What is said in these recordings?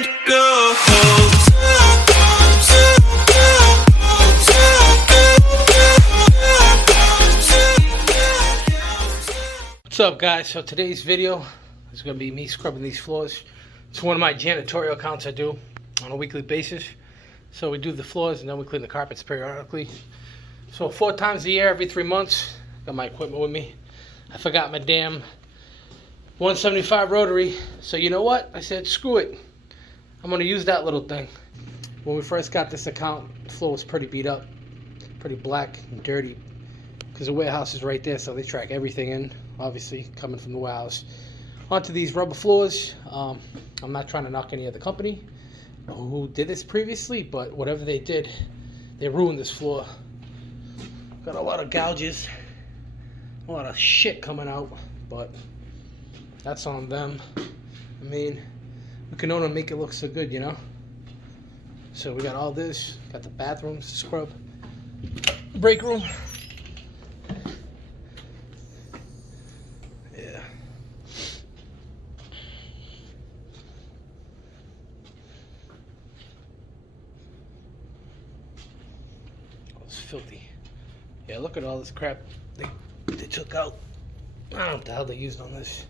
and go. What's up, guys? So today's video is going to be me scrubbing these floors. It's one of my janitorial accounts I do on a weekly basis. So we do the floors and then we clean the carpets periodically. So 4 times a year, every 3 months. Got my equipment with me. I forgot my damn 175 rotary. So you know what? I said, screw it. I'm going to use that little thing. When we first got this account, the floor was pretty beat up. Pretty black and dirty. Because the warehouse is right there, so they track everything in. Obviously, coming from the warehouse. Onto these rubber floors. I'm not trying to knock any other company who did this previously, but whatever they did, they ruined this floor. Got a lot of gouges, a lot of shit coming out, but that's on them. I mean, we can only make it look so good, you know? So we got all this, got the bathrooms to scrub, break room. Yeah. Oh, it's filthy. Yeah, look at all this crap they took out. I don't know what the hell they used on this.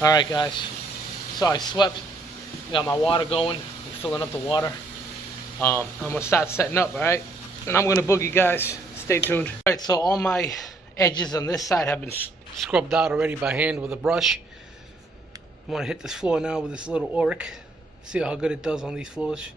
Alright, guys. So I slept. Got my water going. I'm filling up the water. I'm going to start setting up, alright? And I'm going to boogie, guys. Stay tuned. Alright, so all my edges on this side have been scrubbed out already by hand with a brush. I'm going to hit this floor now with this little Oreck. See how good it does on these floors.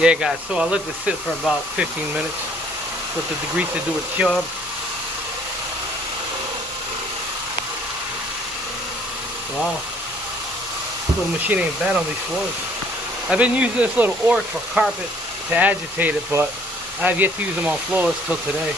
Yeah, guys, so I let this sit for about 15 minutes. Let the degreaser do its job. Wow, this little machine ain't bad on these floors. I've been using this little Oreck for carpet to agitate it, but I have yet to use them on floors till today.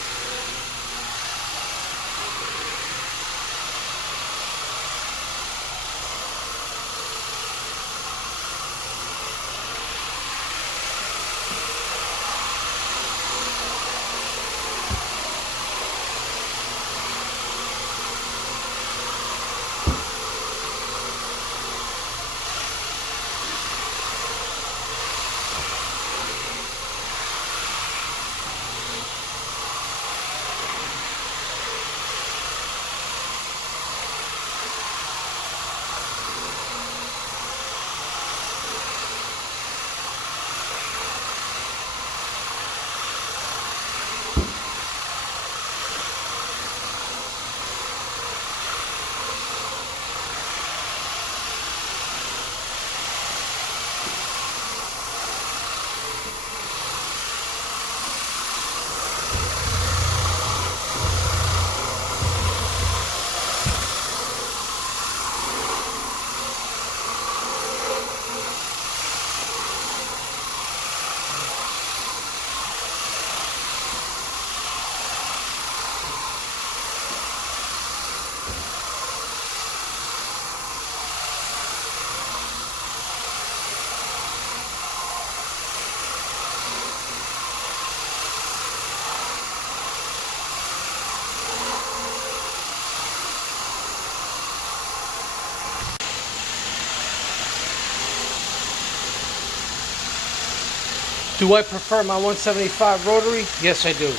Do I prefer my 175 rotary? Yes, I do.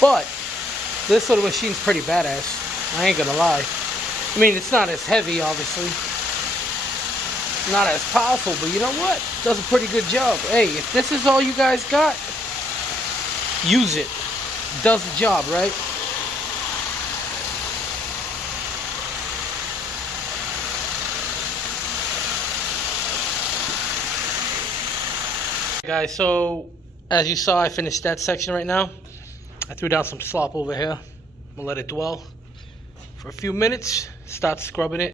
But this little machine's pretty badass. I ain't gonna lie. I mean, it's not as heavy, obviously. Not as powerful, but you know what? It does a pretty good job. Hey, if this is all you guys got, use it. It does the job, right? Guys, so as you saw, I finished that section right now. I threw down some slop over here. I'm gonna let it dwell for a few minutes, start scrubbing it.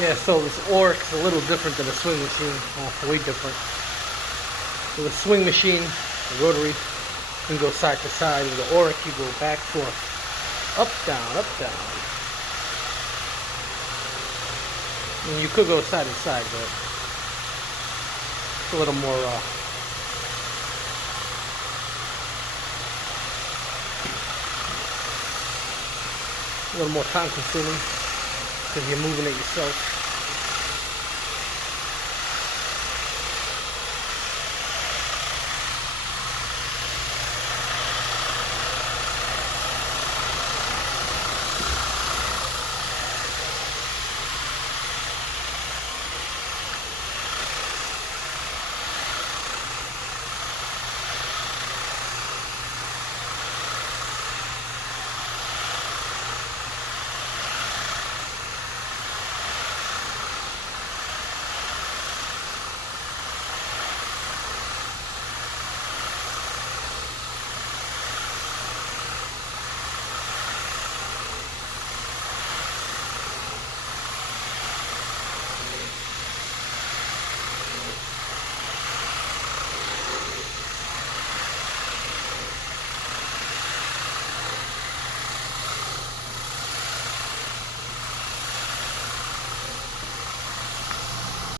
Yeah, so this Oreck's a little different than a swing machine. Way different. With a swing machine, a rotary, you can go side to side. With the Oreck, you go back, forth, up, down, up, down. And you could go side to side, but it's a little more time consuming because you're moving it yourself.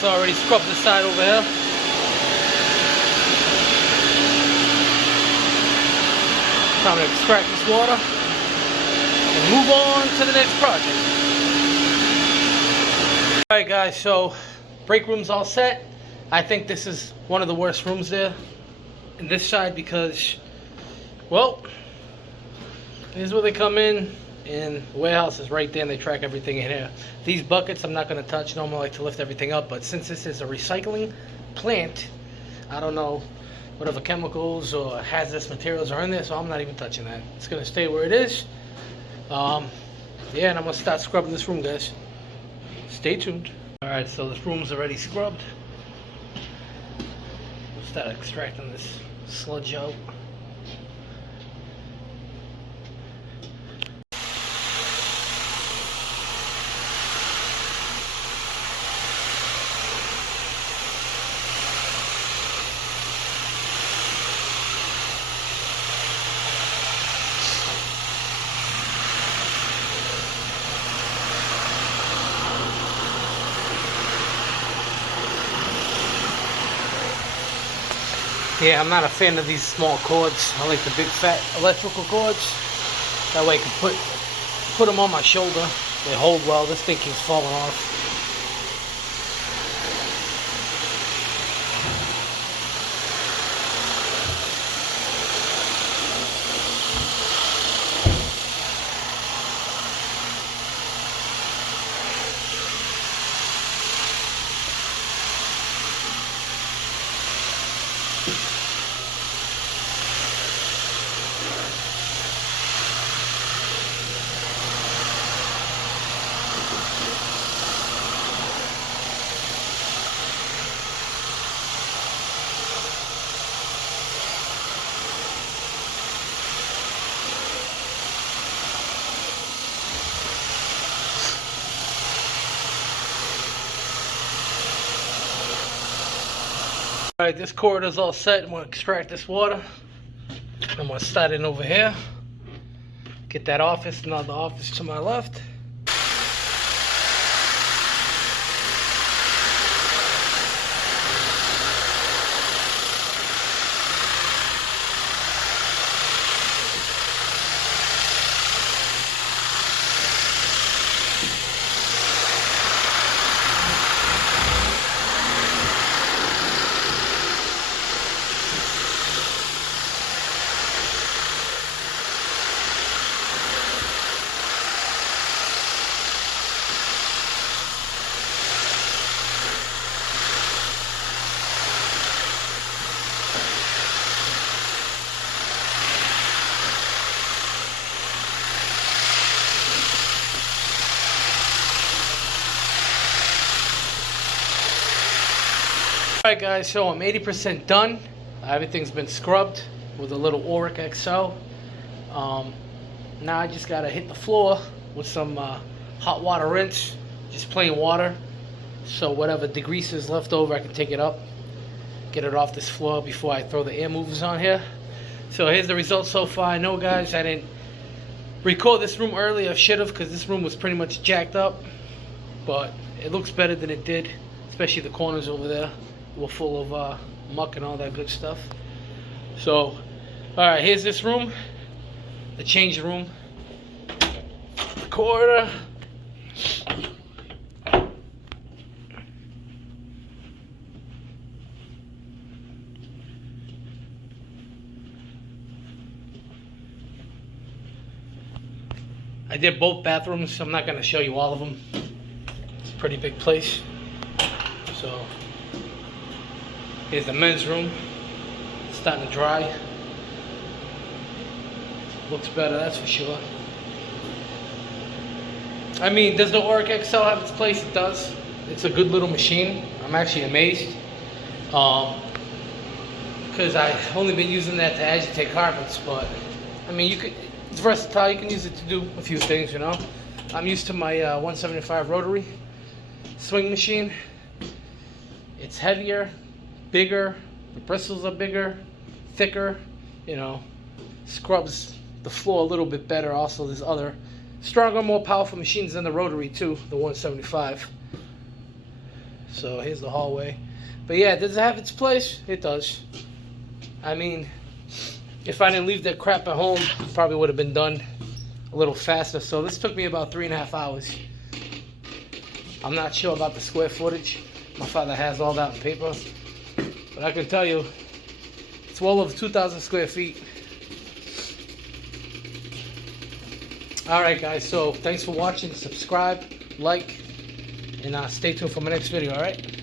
So I already scrubbed the side over here. Time to extract this water and move on to the next project. Alright guys, so break room's all set. I think this is one of the worst rooms there in this side because, well, here's where they come in. And the warehouse is right there and they track everything in here. These buckets I'm not going to touch. Normally I like to lift everything up, but since this is a recycling plant, I don't know whatever chemicals or hazardous materials are in there, so I'm not even touching that. It's going to stay where it is. Yeah, and I'm going to start scrubbing this room, guys. Stay tuned. Alright, so this room's already scrubbed. We'll start extracting this sludge out. Yeah, I'm not a fan of these small cords. I like the big fat electrical cords. That way I can put them on my shoulder. They hold well. This thing keeps falling off. Alright, this corridor's all set. I'm going to extract this water. I'm going to start in over here. Get that office, another office to my left. Alright guys, so I'm 80% done. Everything's been scrubbed with a little Oreck XL. Now I just gotta hit the floor with some hot water rinse just plain water. So whatever degrease is left over, I can take it up, get it off this floor before I throw the air movers on here. So here's the results so far. I know, guys, I didn't record this room earlier. I should have, because this room was pretty much jacked up. But it looks better than it did, especially the corners over there were full of muck and all that good stuff. So, alright, here's this room, the change room, the corridor. I did both bathrooms, so I'm not going to show you all of them. It's a pretty big place. So, here's the men's room. It's starting to dry. Looks better, that's for sure. I mean, does the Oreck XL have its place? It does. It's a good little machine. I'm actually amazed. Because I've only been using that to agitate carpets, but I mean, it's versatile. You can use it to do a few things, you know. I'm used to my 175 rotary swing machine. It's heavier, bigger, the bristles are bigger, thicker, you know, scrubs the floor a little bit better. Also, there's other stronger, more powerful machines than the rotary too, the 175. So here's the hallway. But yeah, does it have its place? It does. I mean, if I didn't leave that crap at home, it probably would have been done a little faster. So this took me about 3.5 hours. I'm not sure about the square footage. My father has all that on paper. But I can tell you, it's well over 2,000 square feet. Alright guys, so thanks for watching. Subscribe, like, and stay tuned for my next video, alright?